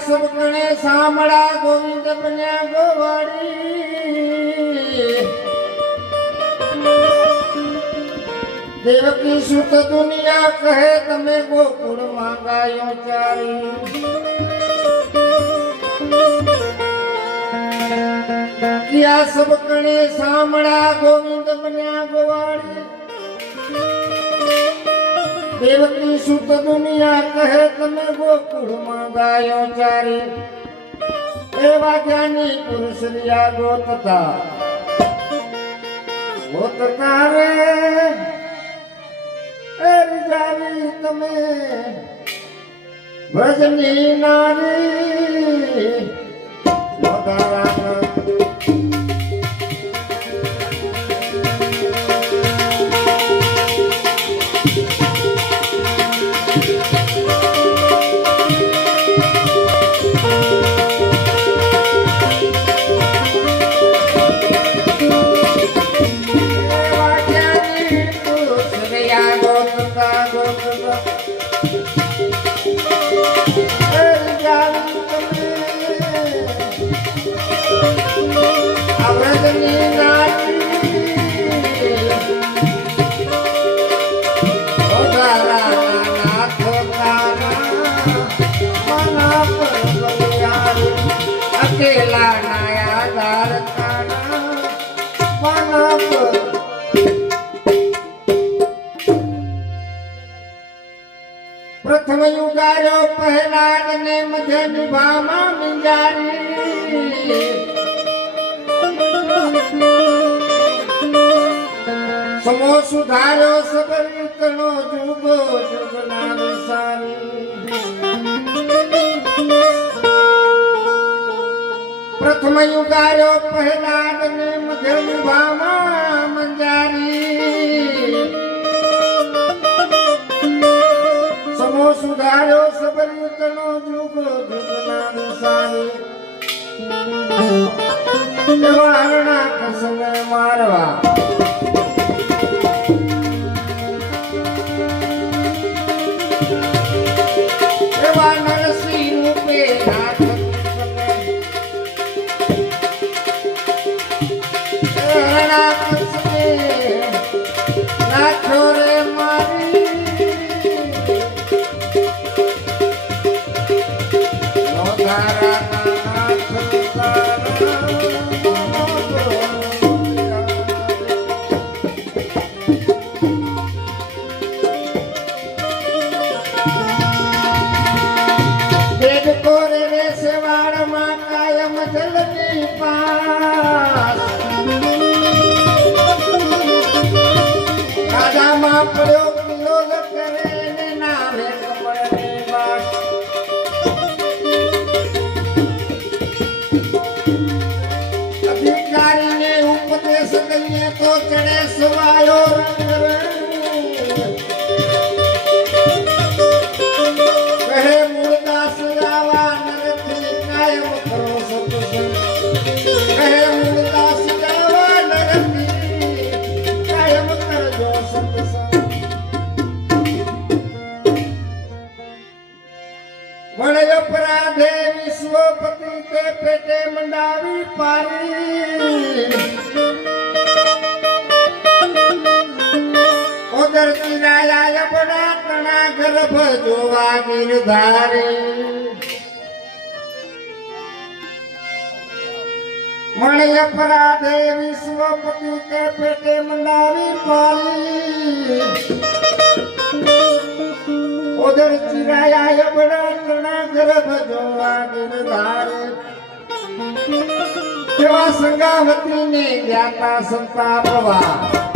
સબકણે સાંભળા ગોવિંદ બન્યા ગોવાળી દેવકી સુત દુનિયા કહે, તમે ગોકુળમાં ગાયો ચારી. કિયા સબકણે સાંભળા ગોવિંદ બન્યા ગોવાળી દેવકી સુત દુનિયા કહે, તમે ગોકુળમાં ગાયો ચારી. એવા જ્ઞાની પુરુષ રિયા ગોતતા. ગોતતા રે, એ રિજારી, તમે ભજની નારી પ્રથમ યુગારો પહેલા ને મધ્ય નિભામાં મિંજારી સમો સુધાર્યો કણો જુગો જુગના વિસારી પ્રથમ યુગારો પહેલા ને મધ્યમ ભામા મંજારી. સમો સુધાર્યો કણો જુગો જુગના હરણા કસને મારવા. પાસ. કાદામાં પડ્યો વણ અપરાધે વિશ્વપતિ તે પેટે મંડાવી પારી ઓદર ચિરાયા બડા તણા ગર્ભ જોવા ગિરધારે. મણ અપરાધે વિશ્વપતિ તે પેટે મંડાવી પાલી ઓદર ચિરાયા બડા તણા ગર્ભ જોવા નિર્ધારે કેવા સંગાવતી ને જ્ઞાતા સંતાપવા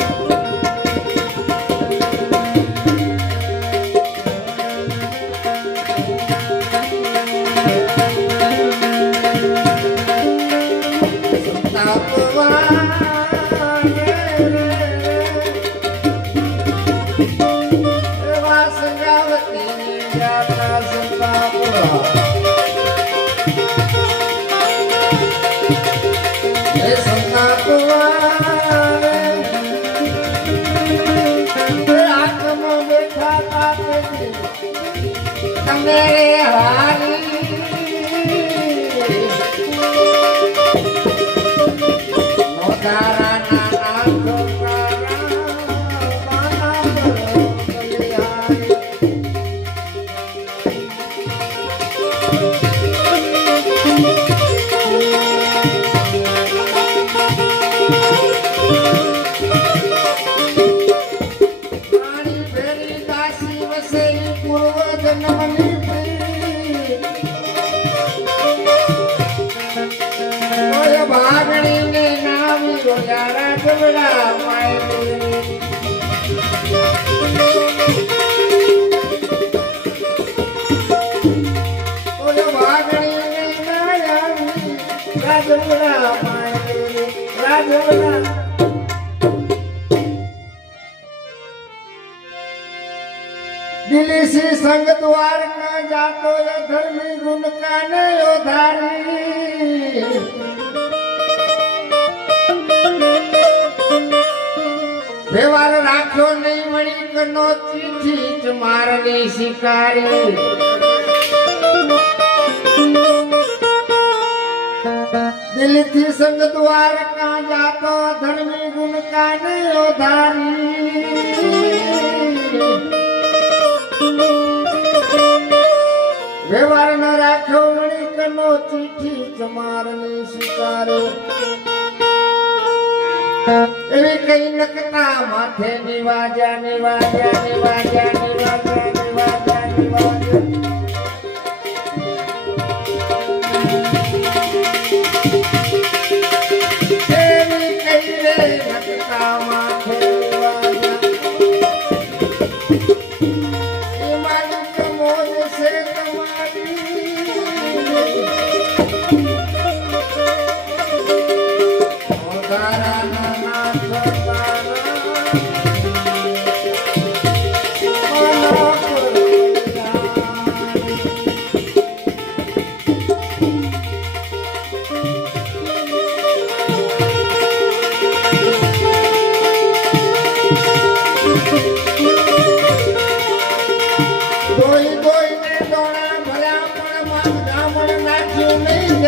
તમે સી સંગ દ્વાર ના જાતો ધર્મી ગુણ કાને વ્યવહાર રાખ્યો નહીં મણી કનો ચીઠી જ મારની શિકારી. દિલથી સંગ દ્વારકા જાતો ધર્મી ગુણ કાને ઓધારી? વ્યવહાર ન રાખ્યો વળી કનો ચીઠી ચમારની સ્વીકારે એવી કઈ નકતા માથે નિવાજ્યા નિવાજ્યા નિવાજ્યા નિવાજ્યા નિવાજ્યા નિવાજ્યા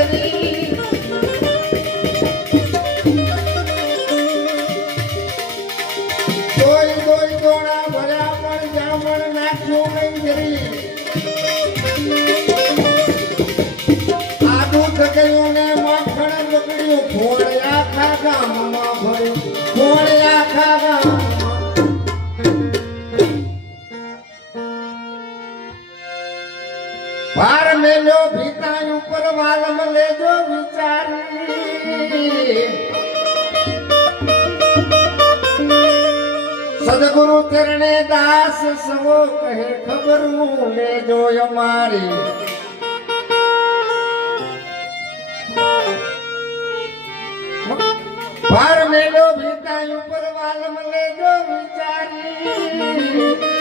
Hari ઉપર વાલમ લેજો વિચારી. સદગુરુ ચરણે દાસ સવો કહે ખબર હું લેજો અમારી. ભાર મેળો ભીતા ઉપર વાલમ લેજો વિચારી.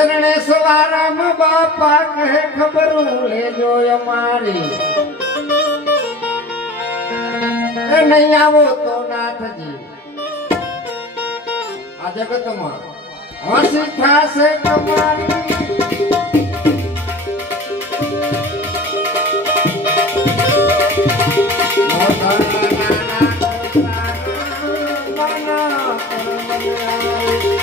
ચરણે સવારામ બાપા કહે ખબર લેજો અમારી. નહીં આવો તો નાથજી. આ જગતમાં હસી થાશે તમારી નેતા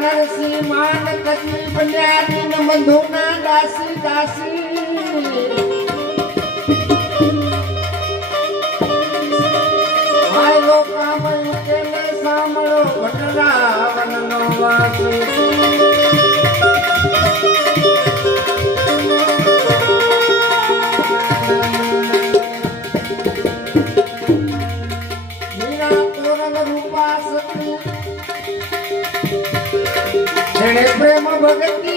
નરસિંહ માન કજી પંજાબી દિન બંધુના દાસી દાસી. હાય લોકા સાંભળો ભટરા વનનો વાસી. જેણે પ્રેમ ભક્તિ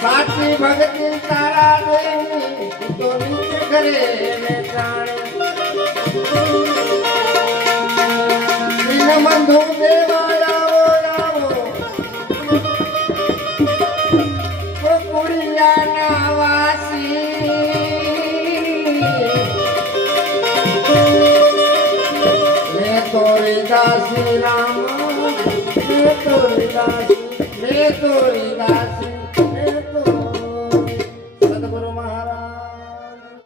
સાચી ભક્તિ તારા દેવી તો નીચે કરે ને જાણે. દિન બંધુ